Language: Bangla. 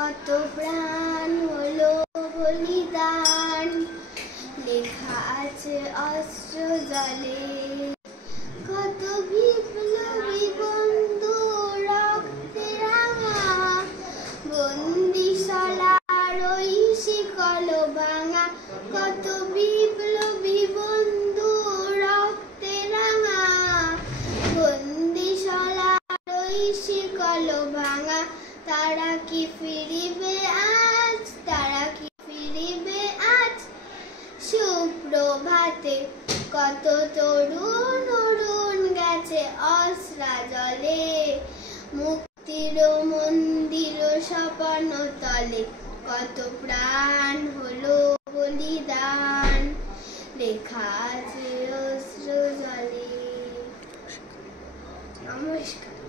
কত প্রাণ হলো বলিদান, লেখা আছে অস্ত্র জলে। কত বিপ্লবী বন্ধু রক্তে রাঙা, বন্দিশালার ওই শিকল ভাঙা। কত বিপ্লবী বন্ধু রক্তে রাঙা, বন্দিশালার ওই শিকল ভাঙা। তারা কি ফিরিবে আজ, তারা কি ফিরিবে আজ? সুপ্রভাতে কত তরুণ অরুণ গেছে অস্রা জলে, মুক্তির মন্দির স্বপন তলে। কত প্রাণ হলো বলিদান, লেখা আছে অস্ত্র জলে। নমস্কার।